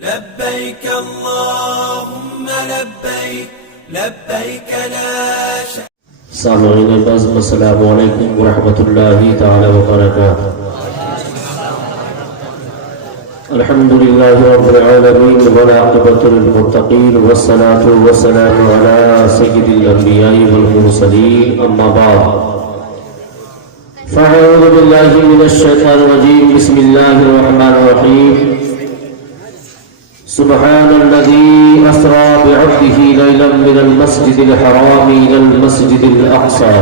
لبيك اللهم لبيك لبيك لا شريك. سامعین بزم، السلام علیکم ورحمۃ اللہ تعالی وبرکاتہ. الحمد للہ رب العالمین والعاقبۃ للمتقین والصلاة والسلام علی سید الانبیاء والمرسلین، اما بعد فاعوذ باللہ من الشیطان الرجیم. بسم اللہ الرحمن الرحیم. سبحان الذي أسرى بعبده ليلا من المسجد الحرام إلى المسجد الأقصى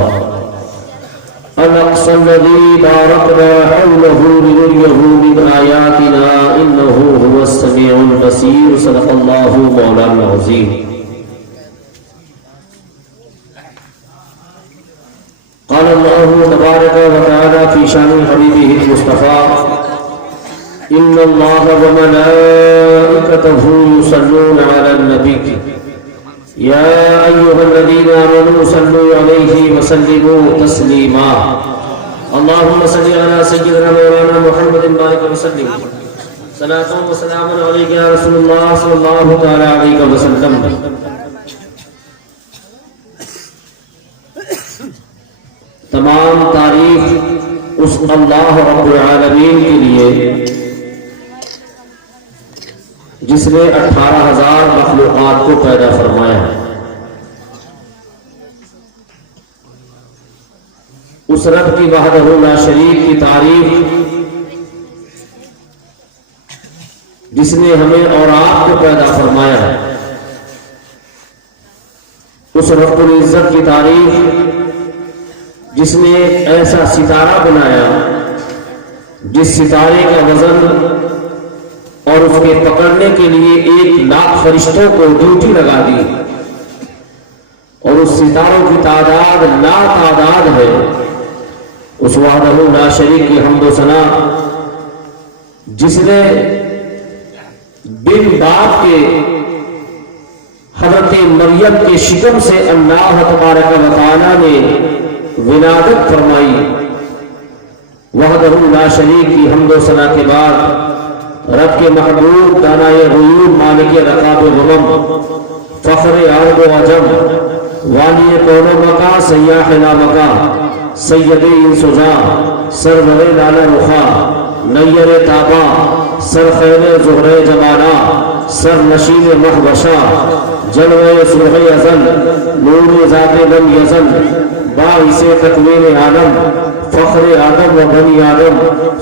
الذي باركنا حوله لنريه من آياتنا إنه هو السميع البصير. صدق الله مولانا العظيم. قال الله تبارك وتعالى في شأن حبيبه المصطفى: إن الله وملائكته يصلون على النبي يا أيها الذين آمنوا صلوا عليه وسلموا تسليما. اللهم صل على سيدنا مولانا محمد بارك وسلم. صلاة وسلام عليك يا رسول الله صلى الله تعالى عليه وسلم. تمام تعریف اس اللہ رب العالمین کے لیے جس نے 18,000 مخلوقات کو پیدا فرمایا ہے. اس رب کی وحدہ لا شریک کی تعریف جس نے ہمیں اور آپ کو پیدا فرمایا ہے. اس رب العزت کی تعریف جس نے ایسا ستارہ بنایا جس ستارے کا وزن اور اس کے پکڑنے کے لیے 1,00,000 فرشتوں کو ڈیوٹی لگا دی، اور اس ستاروں کی تعداد لا تعداد ہے. اس وحدہ لا شریک کی حمد و ثنا جس نے بن باپ کے حضرت مریم کے شکم سے اللہ تبارک و تعالی نے ولادت فرمائی. وحدہ لا شریک کی حمد و ثنا کے بعد رب کے محبوب دانائے غیوب مالک رقاب غمم فخر عرب و عجم والی کون و مکا سیاح نامکا سید انس و جاں سرور لالا رخا نیر تابا سرخیل زہر جمالا سر نشین محوشا جلوہ سرخ ازل نور ذات لم یزل باعث تکوین عالم فخر آدم و بنی آدم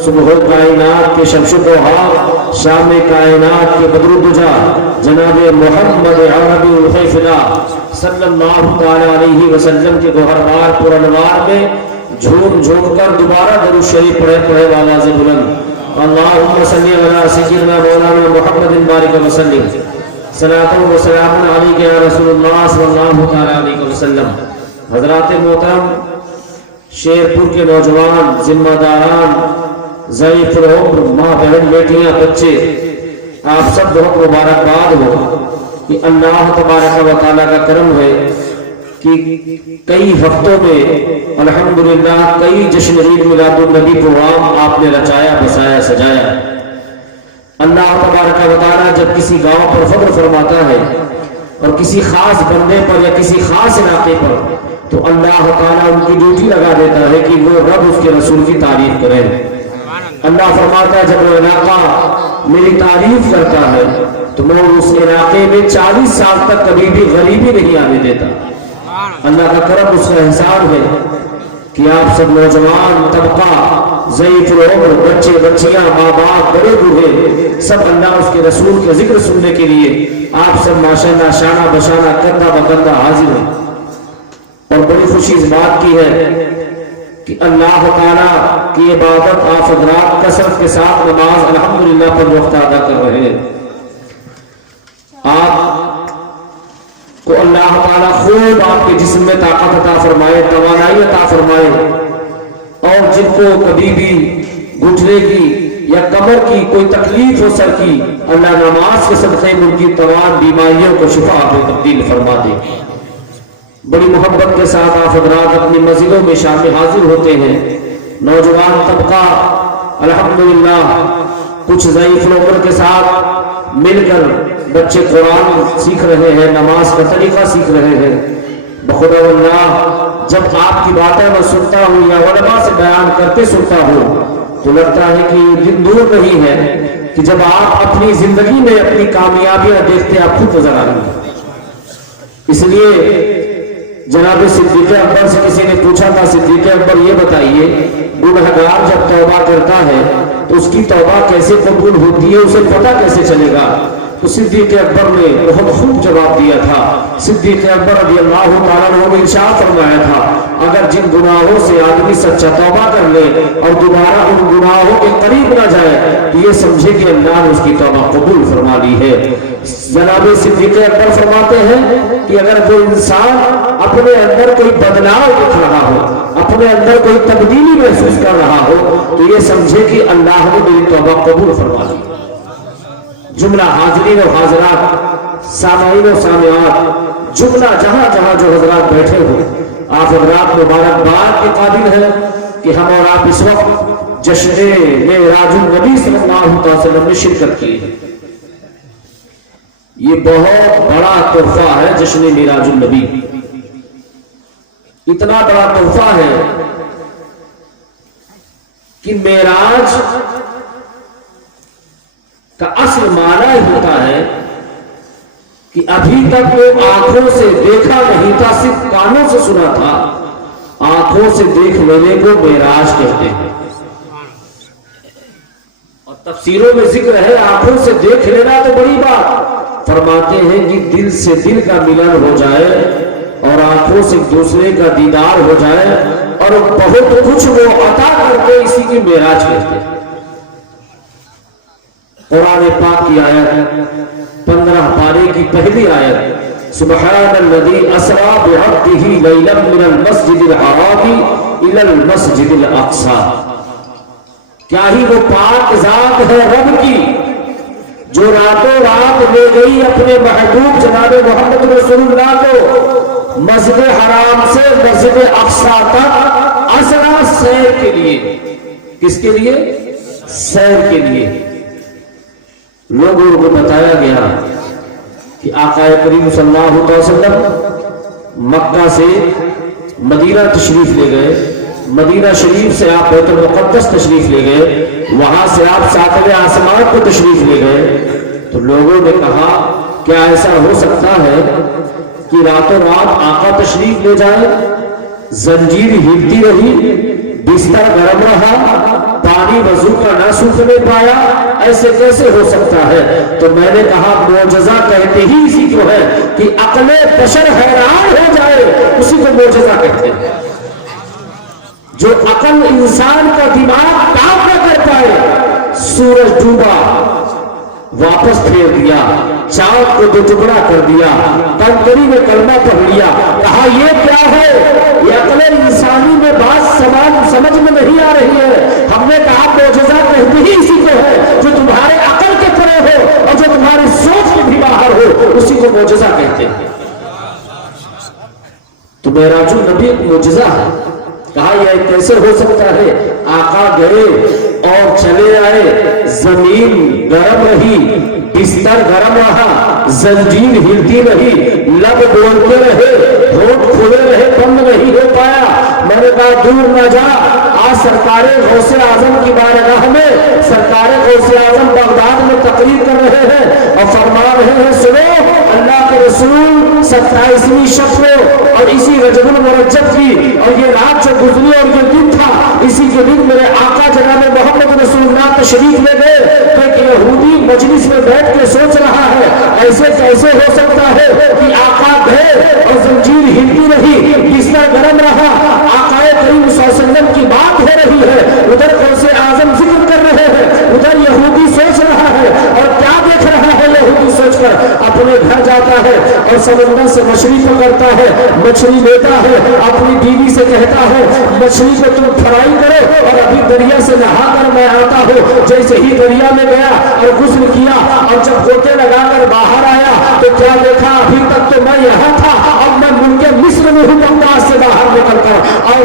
صبح کائنات کے شمس و ہار شام کائنات کے بدر الدجا جناب محمد عربی الخیفلا صلی اللہ علیہ وسلم کے گوہربار پر انوار میں جھوم جھوم کر دوبارہ درود شریف پڑھے آواز بلند: اللہم صلی علی سیدنا مولانا محمد بارک وسلم. صلاۃ و سلام علیک یا رسول اللہ صلی اللہ علیہ وسلم. حضرات محترم، شیرپور کے نوجوان، ذمہ داران، ضعیف العمر، ماں بہن، بیٹیاں، بچے، آپ سب بہت مبارکباد ہو کہ اللہ تبارک و تعالیٰ کا کرم ہے کہ کئی ہفتوں میں الحمدللہ کئی جشن عید میلاد النبی پروگرام آپ نے رچایا، بسایا، سجایا. اللہ تبارک و تعالیٰ جب کسی گاؤں پر فضل فرماتا ہے اور کسی خاص بندے پر یا کسی خاص علاقے پر، تو اللہ تعالیٰ ان کی ڈیوٹی لگا دیتا ہے کہ وہ رب اس کے رسول کی تعریف کریں. اللہ فرماتا ہے جب وہ علاقہ میری تعریف کرتا ہے تو میں اس علاقے میں 40 سال تک کبھی بھی غریبی نہیں آنے دیتا. اللہ کا کرم، اس کا احسان ہے کہ آپ سب نوجوان طبقہ، ضعیف العمر، بچے بچیاں، ماں باپ، بڑے بوڑھے، سب اللہ اس کے رسول کے ذکر سننے کے لیے آپ سب ماشاءاللہ شانہ بشانہ کندھا بکندھا حاضر ہیں. اور بڑی خوشی اس بات کی ہے کہ اللہ تعالیٰ کی عبادت آپ حضرات کثرت کے ساتھ نماز الحمدللہ پر وقت ادا کر رہے ہیں. آپ کو اللہ تعالیٰ خوب آپ کے جسم میں طاقت عطا فرمائے، توانائی عطا فرمائے، اور جن کو کبھی بھی گھٹنے کی یا کمر کی کوئی تکلیف ہو سر کی، اللہ نماز کے صدقے میں ان کی تمام بیماریوں کو شفا پہ تبدیل فرما دے. بڑی محبت کے ساتھ آپ حضرات اپنی مسجدوں میں شامل حاضر ہوتے ہیں. نوجوان طبقہ الحمدللہ کچھ ضعیف العمر کے ساتھ مل کر بچے قرآن سیکھ رہے ہیں، نماز کا طریقہ سیکھ رہے ہیں۔ بخدا اللہ جب آپ کی باتیں میں سنتا ہوں یا علماء سے بیان کرتے سنتا ہوں تو لگتا ہے کہ یہ دن دور نہیں ہے کہ جب آپ اپنی زندگی میں اپنی کامیابیاں دیکھتے آپ خود نظر آ رہی ہیں۔ اس لیے جناب صدیق اکبر سے کسی نے پوچھا تھا، صدیق اکبر یہ بتائیے گنہگار جب توبہ کرتا ہے تو اس کی توبہ کیسے قبول ہوتی ہے، اسے پتہ کیسے چلے گا؟ تو صدیق اکبر نے بہت خوب جواب دیا تھا۔ صدیق اکبر رضی اللہ تعالیٰ عنہ نے ارشاد فرمایا تھا اگر جن گناہوں سے آدمی سچا توبہ کر لے اور دوبارہ ان گناہوں کے قریب نہ جائے تو یہ سمجھے کہ اللہ نے اس کی توبہ قبول فرما لی ہے۔ جناب صدیق اکبر فرماتے ہیں کہ اگر کوئی انسان اپنے اندر کوئی بدلاؤ دیکھ رہا ہو، اپنے اندر کوئی تبدیلی محسوس کر رہا ہو تو یہ سمجھے کہ اللہ نے میری توبہ قبول فرما لی۔ جملہ حاضرین و حاضرات، سامعین و سامعات، جملہ جہاں جہاں جو حضرات بیٹھے ہو، آپ حضرات مبارکباد کے قابل ہیں کہ ہم اور آپ اس وقت جشن معراج النبی صلی اللہ علیہ وسلم میں شرکت کی ہے۔ یہ بہت بڑا تحفہ ہے جشن معراج النبی، اتنا بڑا تحفہ ہے کہ معراج کا اصل معنی ہوتا ہے کہ ابھی تک وہ آنکھوں سے دیکھا نہیں تھا، صرف کانوں سے سنا تھا، آنکھوں سے دیکھ لینے کو معراج کہتے ہیں۔ اور تفسیروں میں ذکر ہے آنکھوں سے دیکھ لینا تو بڑی بات، فرماتے ہیں کہ دل سے دل کا ملن ہو جائے اور آنکھوں سے دوسرے کا دیدار ہو جائے اور بہت کچھ وہ عطا کرتے، اسی کی معراج کہتے ہیں۔ قرآن پاک کی آیت 15 پارے کی پہلی آیت، سبحان الذی اسری بعبدہ لیلا من المسجد الحرام الی المسجد الاقصی۔ کیا ہی وہ پاک ذات ہے رب کی جو راتوں رات لے گئی اپنے محبوب جناب محمد رسول اللہ کو مسجد حرام سے مسجد اقصی تک اسرا سیر کے لیے۔ کس کے لیے؟ سیر کے لیے۔ لوگوں کو بتایا گیا کہ آقا کریم صلی اللہ علیہ وسلم مکہ سے مدینہ تشریف لے گئے، مدینہ شریف سے آپ بیت المقدس تشریف لے گئے، وہاں سے آپ ساتویں آسمان کو تشریف لے گئے۔ تو لوگوں نے کہا کیا ایسا ہو سکتا ہے کہ راتوں رات آقا تشریف لے جائے، زنجیر ہلتی رہی، بستر گرم رہا، پانی وضو کا نہ سوکھنے پایا، ایسے کیسے ہو سکتا ہے؟ تو میں نے کہا معجزہ کہتے ہی اسی کو ہے کہ عقل بشر حیران ہو جائے، اسی کو معجزہ کہتے ہیں۔ جو عقل انسان کا دماغ کام نہ کر پائے، سورج ڈوبا واپس پھیر دیا، چاند کو 2 ٹکڑا کر دیا، کنکری میں کلمہ پڑھ لیا، کہا یہ کیا ہے؟ یہ عقل انسانی میں بات سمجھ میں نہیں آ رہی ہے۔ ہم نے کہا معجزہ کہتے ہی اسی کو ہے جو تمہارے عقل کے پرے ہو اور جو تمہاری سوچ کے بھی باہر ہو، اسی کو معجزہ کہتے ہیں۔ تو معراج النبی ایک معجزہ ہے۔ کہا یہ کیسے ہو سکتا ہے؟ آقا گئے اور چلے آئے، زمین گرم رہی، بستر گرم رہا، زنجیر ہلتی رہی، لب بولتے رہے، ہونٹ کھلے رہے، بند نہیں ہو پایا۔ میں نے کہا دور نہ جا، آج سرکار غوث اعظم کی بارگاہ میں سرکار غوث اعظم بغداد میں تقریر کر رہے ہیں اور فرما رہے ہیں سنو اللہ کے رسول 27ویں شب کو اور اسی رجب المرجب کی اور یہ رات جو گزری اور یہ دن تھا، اسی کے دن میرے آقا جناب محمد رسول اللہ تشریف لے گئے۔ تو ایک یہودی مجلس میں بیٹھ کے سوچ رہا ہے ایسے کیسے ہو سکتا ہے کہ آقا گئے اور زنجیر ہلتی رہی، بستر گرم رہا، آقا کریم صلی اللہ علیہ وسلم کی بات ہو رہی ہے، ادھر غوث اعظم ذکر کر رہے ہیں، ادھر یہودی سوچ رہا ہے اور کیا دیکھ رہا ہے؟ یہودی سوچ کر اپنے گھر جاتا ہے اور سمندر سے مچھلی پکڑتا ہے، مچھلی لیتا ہے، اپنی بیوی سے کہتا ہے مچھلی کو تم فرائی کرو اور ابھی دریا سے نہا کر میں آتا ہوں۔ جیسے ہی دریا میں گیا اور غسل کیا اور جب گوتے لگا کر باہر آیا تو کیا دیکھا؟ ابھی تک تو میں یہاں تھا، اب میں ملک مصر میں ہوں، بغداد سے باہر نکل کر، اور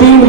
3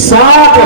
7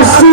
80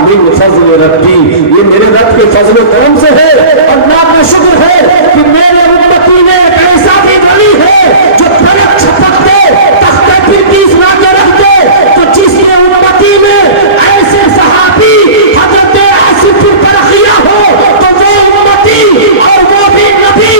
من فضل ربی، یہ میرے رب کے فضل و کرم سے ہے، اللہ کا شکر ہے کہ میرے امتی میں ایک ایسا بھی ولی ہے جو پلک جھپکتے تختے بلقیس لا کے رکھ دے، تو جس کے امتی میں ایسے صحابی حضرت آصف البرقیہ ہو تو وہ امتی اور وہ بھی نبی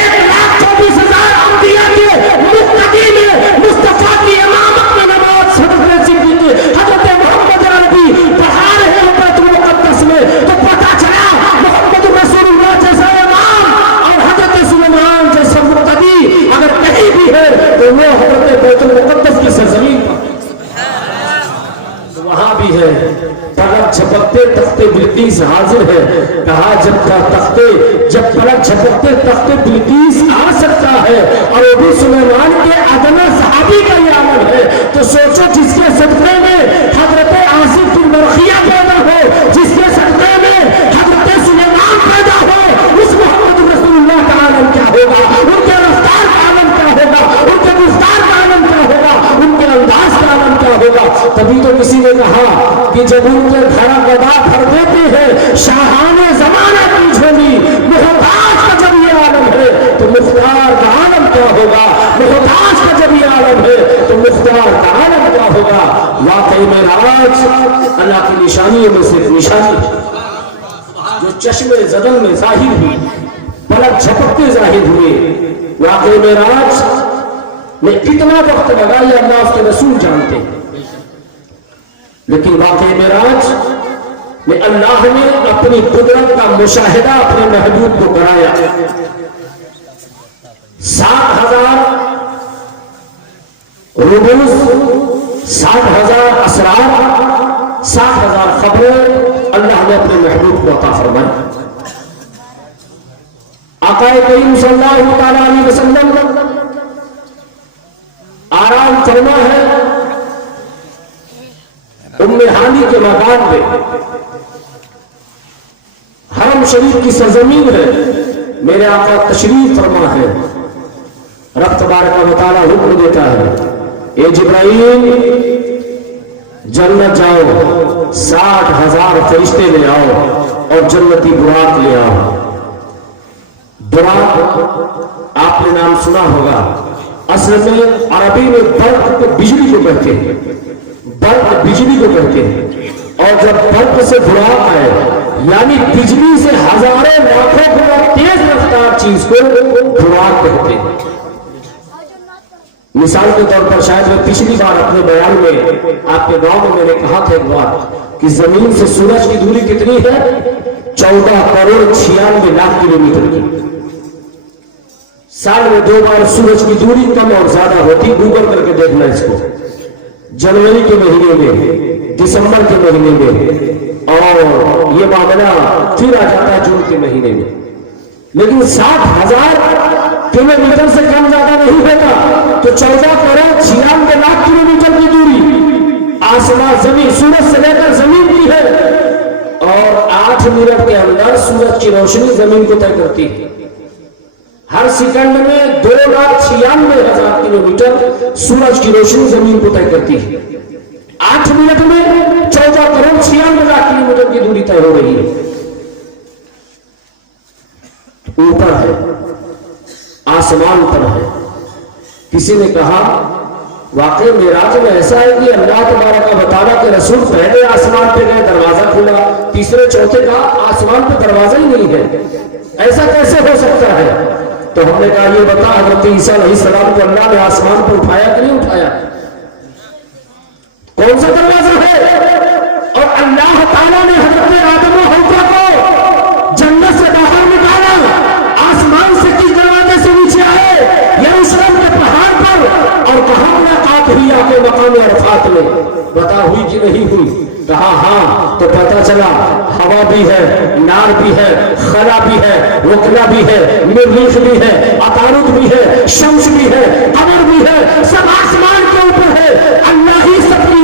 1,24,000 انبیاء کے مقتدی میں مصطفیٰ کی امامت میں نماز صدقے صدیقی حضرت محمد عربی پڑھا رہے ہیں بیت المقدس میں، تو پتہ چلا محمد رسول اللہ جیسا امام اور حضرت سلیمان جیسا مقتدی اگر کہیں بھی ہے تو وہ حضرت بیت المقدس کی سرزمین پر وہاں بھی ہے۔ پلک جھپکتے تختے بلقیس حاضر ہے، کہا جب پلک جھپکتے تختے بلقیس آ سکتا ہے اور وہ بھی سلیمان کے ادنا صحابی کا یہ عمل ہے، تو سوچو جس کے صدقے میں حضرت آصف البرقیہ پیدا ہو، جس کے صدقے میں حضرت سلیمان پیدا ہو، اس محمد رسول اللہ کا عالم کیا ہوگا، ان کے رفتار کا عالم کیا ہوگا، ان کے گفتار کا عالم کیا ہوگا، ان کے انداز کا عالم کیا ہوگا۔ تبھی تو کسی نے کہا کہ جب ان کے گھر گدا بھر دیتے ہیں شاہان زمانہ کی جھولی، محتاج کا جب یہ عالم ہے تو مختار کا عالم کیا ہوگا، محتاج کا جب یہ عالم ہے تو مختار کا عالم کیا ہوگا۔ واقعی معراج اللہ کی نشانیوں میں سے ایک نشانی جو چشم زدن میں ظاہر ہوئی، پلک جھپکتے ظاہر ہوئے۔ واقعی معراج میں کتنا وقت لگا یہ اللہ اس کے رسول جانتے ہیں، لیکن واقعی معراج میں اللہ نے اپنی قدرت کا مشاہدہ اپنے محبوب کو کرایا۔ 60,000 رموز، 60,000 اسرار، 60,000 خبریں اللہ نے اپنے محبوب کو عطا فرمائی۔ آقا کریم صلی اللہ تعالی علیہ وسلم آرام فرما ہے ام ہانی کے مکان پہ، حرم شریف کی سرزمین ہے، میرے آقا تشریف فرما ہے۔ رب تبارک و تعالی حکم دیتا ہے، اے جبرائیل جنت جاؤ، 60,000 فرشتے لے آؤ اور جنتی براق لے آؤ۔ براق آپ نے نام سنا ہوگا، اصل میں عربی میں برق کو بجلی کو کہتے ہیں، برق بجلی کو کہتے ہیں، اور جب برق سے براق آئے یعنی بجلی سے ہزاروں لاکھوں گنا تیز رفتار چیز کو براق کہتے ہیں۔ مثال کے طور پر شاید میں پچھلی بار اپنے بیان میں آپ کے گاؤں میں میں نے کہا تھا ایک بار کہ زمین سے سورج کی دوری کتنی ہے، 14,96,00,000 کلومیٹر کی۔ سال میں 2 بار سورج کی دوری کم اور زیادہ ہوتی، گوگل کر کے دیکھنا اس کو، جنوری کے مہینے میں، دسمبر کے مہینے میں، اور یہ معاملہ پھر آ جاتا ہے جون کے مہینے میں۔ لیکن 60,000 کلومیٹر سے کم زیادہ نہیں ہوتا، تو 14,96,00,000 کلومیٹر کی دوری آسمان زمین سورج سے لے کر زمین کی ہے، اور 8 منٹ کے اندر سورج کی روشنی زمین کو طے کرتی ہے۔ ہر سیکنڈ میں 2,96,000 کلومیٹر سورج کی روشنی زمین کو طے کرتی ہے۔ 8 منٹ میں 14,96,000 کلومیٹر کی دوری طے ہو رہی ہے۔ اوپر ہے، آسمان پر ہے۔ کسی نے کہا واقعی معراج میں ایسا ہے کہ اللہ تبارک و تعالی کے رسول پہلے آسمان پہ گئے، دروازہ کھلا، تیسرے چوتھے کا آسمان پہ دروازہ ہی نہیں ہے، ایسا کیسے ہو سکتا ہے؟ تو ہم نے کہا یہ بتا حضرت عیسیٰ علیہ السلام کو اللہ نے آسمان پر اٹھایا کہ نہیں اٹھایا؟ کون سا دروازہ ہے؟ اور اللہ تعالیٰ نے حضرت آدم و حوا کو جنت سے باہر نکالا، آسمان سے کس دروازے سے نیچے آئے؟ یروشلم کے پہاڑ پر، اور کہاں ملاقات ہوئی آپ کے مقام عرفات میں؟ بتا ہوئی کہ نہیں ہوئی؟ کہا ہاں، تو پتہ چلا ہوا بھی ہے، نار بھی ہے، خلا بھی ہے، وکلا بھی ہے، مریخ بھی ہے، عطارد بھی ہے، شمس بھی ہے، قمر بھی ہے، سب آسمان کے اوپر ہے۔ اللہ ہی سب کی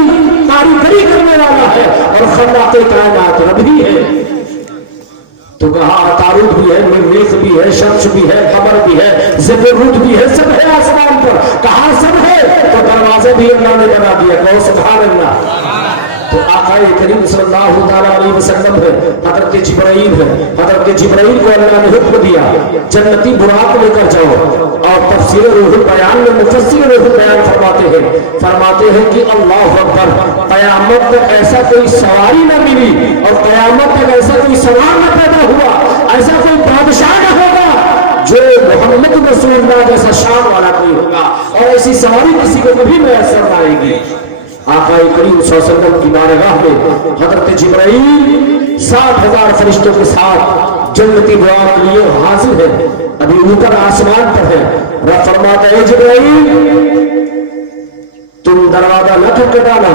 کاریگری کرنے والا ہے اور خلاق کائنات رب ہی ہے۔ تو کہا عطارد بھی ہے، مریخ بھی ہے، شمس بھی ہے، قمر بھی ہے، زبرجد بھی ہے، سب ہے آسمان پر۔ کہا سب ہے، تو دروازے بھی اللہ نے بنا دیا، کہو سبحان اللہ۔ تو آقا کریم صلی اللہ علیہ وسلم ہے، حضرت جبرائیل ہے، حضرت جبرائیل کو اللہ نے حکم دیا جنتی براق لے کر جاؤ، اور تفسیر روح البیان میں مفسر روح البیان فرماتے ہیں کہ اللہ اکبر، قیامت تک ایسا کوئی سواری نہ ملی اور قیامت تک ایسا کوئی سوار نہ پیدا ہوا، ایسا کوئی بادشاہ نہ ہوگا جو محمد رسول اللہ جیسا شان والا کوئی ہوگا، اور ایسی سواری کسی کو کبھی میسر نہ آئے گی۔ آقا کریم صلی اللہ علیہ وسلم کی بارگاہ میں حضرت جبرائیل 60,000 فرشتوں کے ساتھ جنتی براق لیے حاضر ہے، ابھی اوپر آسمان پر ہے۔ رب فرماتا ہے جبرائیل تم دروازہ نہ کھٹکھٹانا،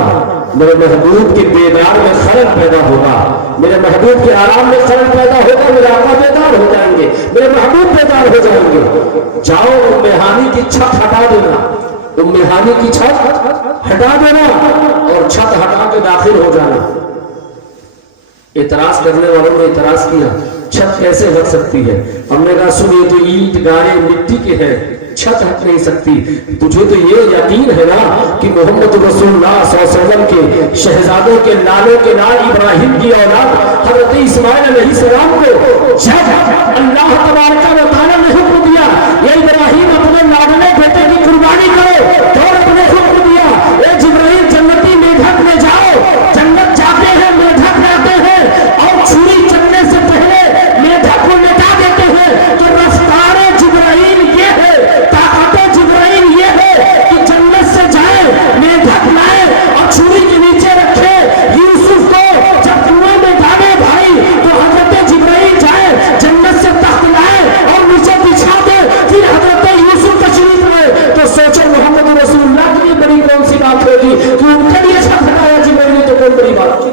میرے محبوب کے بیدار میں خلل پیدا ہوگا، میرے محبوب کے آرام میں خلل پیدا ہوگا، میرے آقا بیدار ہو جائیں گے، میرے محبوب بیدار ہو جائیں گے۔ جاؤ ام ہانی کی چھت ہٹا دینا، ام ہانی کی چھت ہٹا دینا اور چھت ہٹا کے داخل ہو جانا۔ اعتراض کرنے والوں نے اعتراض کیا چھت کیسے ہٹ سکتی ہے؟ ہم نے کہا سنیے تو اینٹ گارے مٹی کے ہیں، چھت ہٹ نہیں سکتی۔ تجھے تو یہ یقین ہے نا کہ محمد رسول اللہ صلی اللہ علیہ وسلم کے شہزادوں کے لالوں کے لال ابراہیم کی اولاد حضرت اسماعیل علیہ السلام کو جب اللہ تبارک و تعالیٰ نے حکم دیا یا ابراہیم اپنے لاڈلے بیٹے کی قربانی کرو تو اپنے حکم دیا اے جبرائیل جنتی میڈھک میں جاؤ، جنت جاتے ہیں میڈھک لاتے ہیں اور چھری چلنے سے پہلے میڈھک کو مٹا دیتے ہیں۔ تو رفتار جبرائیل یہ ہے، طاقت جبرائیل یہ ہے کہ جنت سے جائے میڈھک لائے اور چھری کے نیچے رکھے یوسف کو جب کنویں میں ڈالے بھائی تو حضرت جبرائیل جائے جنت سے تخت لائے اور نیچے بچھا دے، پھر حضرت یوسف تشریف لائے۔ تو سوچو محمد رسول اللہ کے لیے بڑی کون سی بات ہوگی کہ ان کے لیے چھت ہٹایا جبرائیل تو کون بڑی بات تھی؟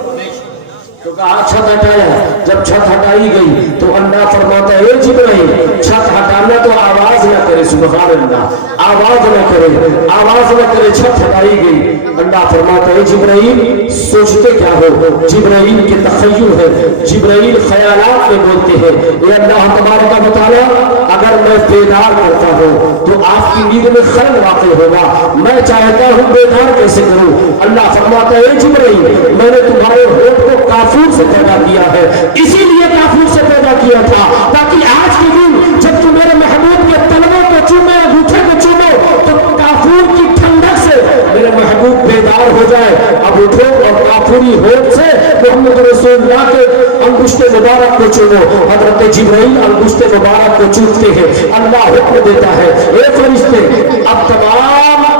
تو کہا چھت ہٹایا، جب چھت ہٹائی گئی تو اللہ فرماتا ہے جبرائیل چھت ہٹانا تو آواز نہ کرے، سبحان اللہ، آواز نہ کرے، چھت ہٹائی گئی۔ اللہ فرماتا ہے جبرائیل سوچتے کیا ہو؟ جبرائیل کے تخیل ہے، جبرائیل خیالات میں بولتے ہیں۔ اے اللہ تبارک و تعالیٰ اگر میں بیدار کرتا ہوں تو آپ کی نیند میں خلل واقع ہوگا، میں چاہتا ہوں بیدار کیسے کروں؟ اللہ فرماتا ہے جبرائیل میں نے تمہارے ہوٹ کو کافور سے پیدا کیا ہے، اسی لیے کافور سے پیدا کیا تھا تاکہ آج کے دن جب تم میرے محبوب کے تلووں کو چومے، انگوٹھے کو چومو تو کافور کی ٹھنڈک سے میرے محبوب بیدار ہو جائے۔ اب اٹھو اور کافوری ہوٹ سے محمد رسول اللہ کے انگشت مبارک کو چومو۔ حضرت جبرائیل انگشت مبارک کو چومتے ہیں، اللہ حکم دیتا ہے اے فرشتے اب تمام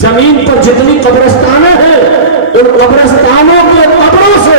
زمین پر جتنی قبرستانیں ہیں ان قبرستانوں کے قبروں سے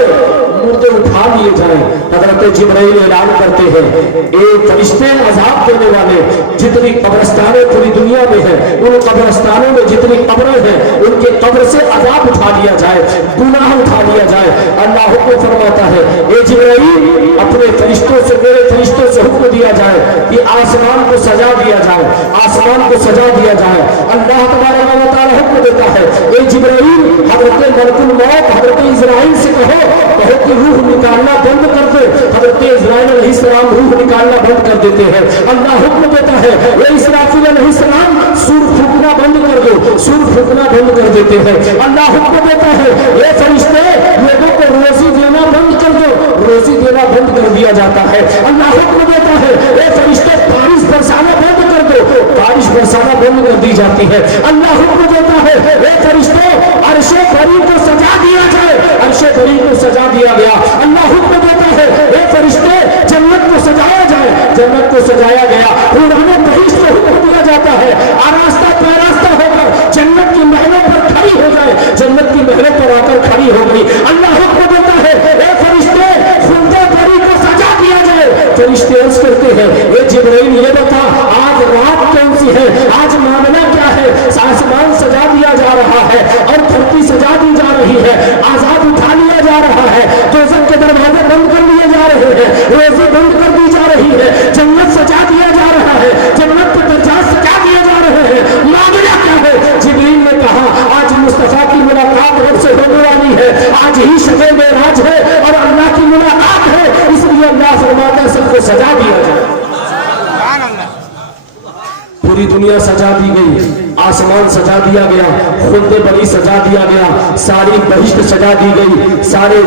مردے اٹھا لیے جائیں۔ حضرت جبرائیل اعلان کرتے ہیں اے فرشتے عذاب دینے والے، جتنی قبرستانیں پوری دنیا میں ہیں ان قبرستانوں میں جتنی قبریں ہیں ان کے قبر سے عذاب اٹھا لیا جائے، گناہ اٹھا لیا جائے۔ اللہ حکم فرماتا ہے اے جبرائیل اپنے فرشتوں سے، میرے فرشتوں سے حکم دیا جائے کہ آسمان کو سجا دیا جائے، آسمان کو سجا دیا جائے۔ اللہ تبارک و تعالیٰ حکم دیتا ہے اے جبرائیل حضرت ملک الموت حضرت اسرائیل سے کہو کہ روح نکالنا بند کر دے۔ حضرت اسرائیل علیہ السلام روح نکالنا بند کر دیتے ہیں۔ اللہ حکم دیتا ہے اے اسرافیل علیہ السلام سور پھونکنا بند کر دو، سور پھونکنا بند کر دیتے ہیں۔ اللہ حکم دیتا ہے اے فرشتے لوگوں کو روزی دینا بند کر دو، روزی دینا بند کر دیا جاتا ہے۔ اللہ حکم دیتا ہے اے فرشتے بارش برسانا بند کر دو، بارش برسانا بند کر دی جاتی ہے۔ اللہ حکم دیتا ہے اے فرشتے عرش بری کو سجا دیا جائے، عرش بری کو سجا دیا گیا۔ اللہ حکم دیتا ہے اے فرشتے جنت کو سجایا جائے، جنت کو سجایا گیا۔ قرآن بہشت کو حکم دیا جاتا ہے آراستہ پیراستہ ہو کر جنت کی محلوں پر کھڑی ہو جائے، جنت کی محلوں پر آ کر کھڑی ہو گئی۔ اللہ حکم دیتا ہے اے فرشتے خلدہ بری کو سجا دیا جائے۔ فرشتے عرض کرتے ہیں اے جبرائیل یہ بتا آج رات کون سی ہے، آج معاملہ کیا ہے؟ آسمان سجا دیا جا رہا ہے اور دھرتی سجا دی جا رہی ہے، آزاد اٹھا لیا جا رہا ہے، دوزخ کے دروازے بند کر لیے جا رہے ہیں، روزے بند کر دی جا رہی ہے، جنت سجا دیا جا رہا ہے، جنت کے درجات سجا دیے جا رہے ہیں، معاملہ کیا ہے؟ جبرائیل نے کہا آج مصطفیٰ کی ملاقات رب سے ہونے والی ہے، آج ہی شب معراج ہے اور اللہ کی ملاقات ہے، اس لیے اللہ فرماتا ہے سب کو سجا دیا جائے۔ پوری دنیا سجا دی گئی، آسمان سجا دیا گیا، خلد بری سجا دیا گیا، ساری بہشت سجا دی گئی، سارے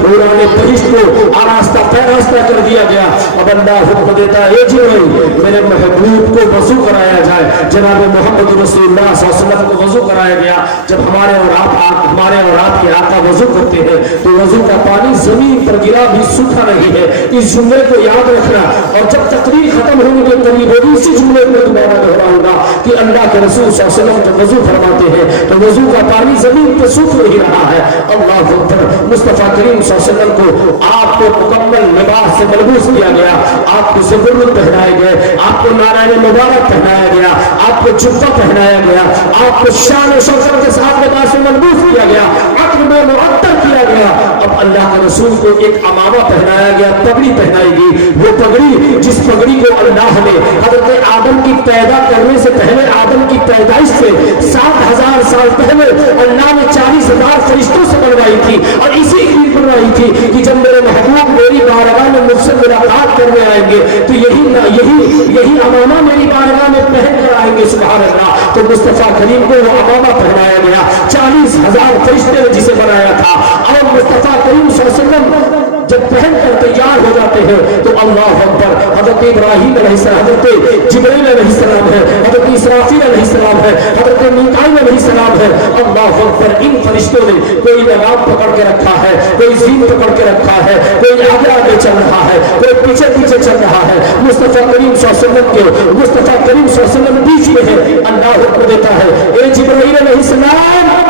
حوران بہشت کو آراستہ پیراستہ کر دیا گیا۔ اب اللہ حکم دیتا ہے جبرائیل میرے محبوب کو وضو کرایا جائے۔ جناب محمد رسول اللہ صلی اللہ علیہ وسلم کو وضو کرایا گیا۔ جب ہمارے اور آپ کے آقا وضو کرتے ہیں تو وضو کا پانی زمین پر گرا بھی سوکھا نہیں ہے۔ اس جملے کو یاد رکھنا، اور جب تقریر ختم ہونے کے قریب ہوگی اسی جملے کو دوبارہ دہراؤں گا کہ اللہ کے رسول صلی اللہ علیہ وسلم جب وضو فرماتے ہیں تو وضو کا پانی زمین پہ سوکھ نہیں رہا ہے۔ اللہ اکبر۔ مصطفیٰ کریم صلی اللہ علیہ وسلم کو آپ کو مکمل لباس سے ملبوس کیا گیا، آپ کو زبرجد پہنائے گئے، آپ کو نارائن مبارک پہنایا گیا، آپ کو جبہ پہنایا گیا، آپ کو شان و شوکت کے ساتھ لباس سے ملبوس کیا گیا، عطر میں معطر کیا گیا۔ اب اللہ کے رسول کو ایک عمامہ پہنایا گیا، پگڑی پہنائی گئی۔ وہ پگڑی جس پگڑی کو اللہ نے حضرت آدم کی پیدا کرنے سے پہلے، آدم کی پیدائش سے 7,000 سال پہلے اللہ نے 40,000 فرشتوں سے بنوائی تھی، اور اسی لیے بنوائی تھی کہ جب میرے محبوب میری بارگاہ میں مجھ سے ملاقات کرنے آئیں گے تو یہی عمامہ میری بارگاہ میں پہن کر آئیں گے۔ سبحان اللہ۔ تو مصطفیٰ کریم کو وہ عمامہ پہنایا گیا، 40,000 فرشتے نے جسے بنایا تھا، اور مصطفیٰ کریم صلی اللہ علیہ وسلم جب پہن کر تیار ہو جاتے ہیں تو اللہ اکبر، حضرت ابراہیم علیہ السلام، حضرت جبرائیل علیہ السلام ہے، حضرت اسرافیل علیہ السلام ہے، حضرت میکائیل علیہ السلام ہے۔ اللہ اکبر۔ ان فرشتوں نے کوئی لگام پکڑ کے رکھا ہے، کوئی زین پکڑ کے رکھا ہے، کوئی آگے آگے چل رہا ہے، کوئی پیچھے پیچھے چل رہا ہے۔ مصطفیٰ کریم صلی اللہ علیہ وسلم کے مصطفیٰ کریم صلی اللہ علیہ وسلم بیچ میں ہے۔ اللہ حکم دیتا ہے اے جبرائیل علیہ السلام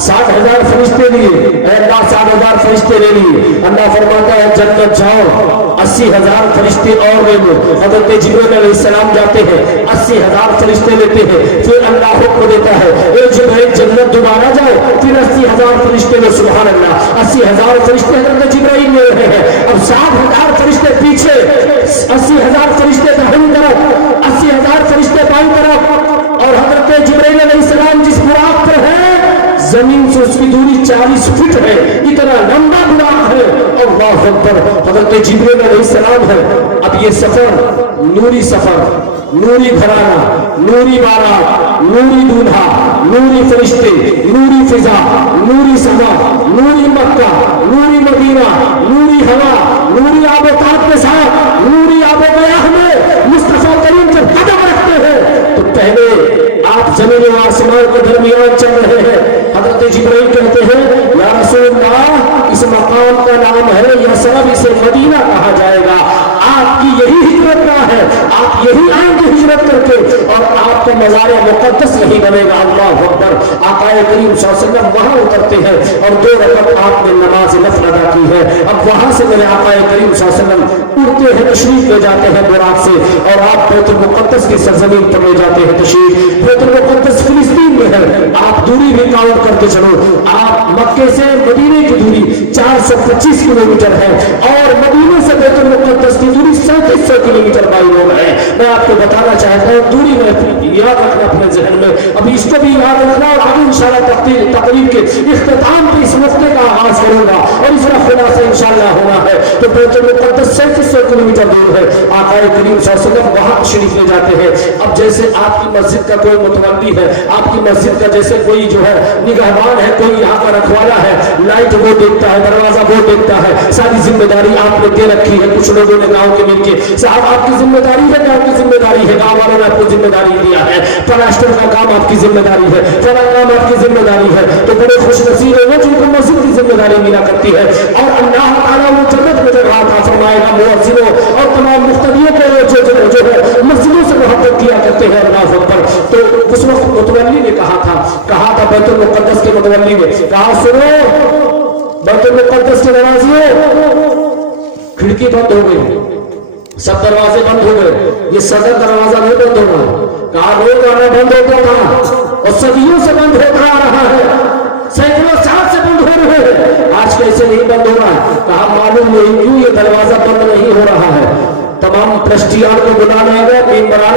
60,000 فرشتے لیے، اے اللہ 60,000 فرشتے لے لیے۔ اللہ فرماتا ہے جنت جاؤ، 80,000 فرشتے اور لے لو۔ حضرت جبرائیل علیہ السلام جاتے ہیں، 80,000 فرشتے لیتے ہیں۔ پھر اللہ حکم دیتا ہے اے جبرائیل جنت دوبارہ جاؤ، پھر 80,000 فرشتے لو۔ سبحان اللہ۔ 80,000 فرشتے حضرت جبرائیل لے رہے ہیں، اب 60,000 فرشتے پیچھے، 80,000 فرشتے دائیں طرف، 80,000 فرشتے بائیں طرف، اور حضرت جبرائیل علیہ السلام جس براق پر ہے زمین سے اس کی دوری 40 فٹ ہے، اتنا لمبا براق ہے۔ اللہ اکبر۔ حضرت جبرائیل علیہ السلام ہے۔ اب یہ سفر نوری سفر، نوری گھرانہ، نوری بارات، نوری دولہا، نوری فرشتے، نوری فضا، نوری سما، نوری مکہ، نوری مدینہ، نوری ہوا، نوری آب و تاب کے ساتھ، نوری آب و گیاہ میں مصطفیٰ کریم جب قدم رکھتے ہیں تو پہلے آپ زمین و آسمان کے درمیان چل رہے ہیں۔ حضرت جبرائیل کہتے ہیں یا رسول اللہ اس مقام کا نام ہے یثرب، اسے مدینہ کہا جائے گا، آپ کی یہی ہجرت کا ہے، آپ یہی آئیں گے ہجرت کر کے، اور آپ کا مزار مقدس نہیں بنے گا۔ اللہ اکبر۔ آقا کریم صلی اللہ علیہ وسلم وہاں اترتے ہیں اور 2 رکعت آپ نے نماز نفل ادا کی ہے۔ اب وہاں سے میرے آقا کریم صلی اللہ علیہ وسلم اڑتے ہیں، تشریف لے جاتے ہیں براق سے، اور آپ بیت المقدس کی سرزمین پر لے جاتے ہیں تشریف۔ بیت المقدس فلسطین میں ہے، آپ دوری بھی کاؤنٹ کرتے چلو، آپ مکے سے مدینے کی دوری 425 کلومیٹر ہے، اور مدینے سے بیت المقدس کی دوری 3700 کلومیٹر بائی ہے۔ میں آپ کو بتانا چاہتا ہوں دوری میں یاد رکھنا اپنے ذہن میں، ابھی اس کو بھی یاد رکھنا، اور ابھی انشاءاللہ تقریب کے اختتام پہ اس وقت کا آغاز کروں گا اور اس کا خلاصہ انشاءاللہ ہونا ہے۔ تو بیت المقدس 3700 کلومیٹر دور ہے۔ آقا کریم صلی اللہ علیہ وسلم وہاں شریف لے جاتے ہیں۔ اب جیسے آپ کی مسجد کا کوئی متولی ہے، آپ کی مسجد کا جیسے کوئی جو ہے نگہبان ہے، کوئی یہاں کا رکھوالا ہے، لائٹ وہ دیکھتا ہے، دروازہ وہ دیکھتا ہے، ساری ذمہ داری آپ نے دے رکھی ہے۔ کچھ لوگوں نے گاؤں کے مل کے صاحب آپ کی ذمہ داری ہے، گاؤں کی ذمہ داری ہے، گاؤں والوں نے آپ کو ذمہ داری دیا ہے، پلاسٹر کا کام آپ کی ذمہ داری ہے، فلاں کام آپ کی ذمہ داری ہے، تو بڑے خوش نصیب ہیں جن کو مسجد کی ذمہ داری ملا کرتی ہے۔ اور اللہ تعالیٰ وہ جنت میں جگہ عطا فرمائے گا مؤذنوں اور تمام مقتدیوں کو جو ہے مسجدوں سے محبت کیا کرتے ہیں۔ اللہ اکبر۔ تو اس وقت متولی نے کہا تھا بیت المقدس کے متولی نے کہا سنو بیت المقدس کے نوازیوں، کھڑکی بند ہو گئی، سب دروازے بند ہو گئے، یہ صدر دروازہ نہیں بند ہوگا، کہا روز آنا بند ہوتا تھا اور صدیوں سے بند ہوتا آ رہا ہے، سینکڑوں سال سے بند ہو رہے ہیں، آج کیسے نہیں بند ہو رہا ہے؟ کہا معلوم نہیں کیوں یہ دروازہ بند نہیں ہو رہا ہے۔ تمام ٹرسٹیان کو بلانا گیا، ممبران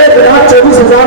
1,24,000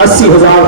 80,000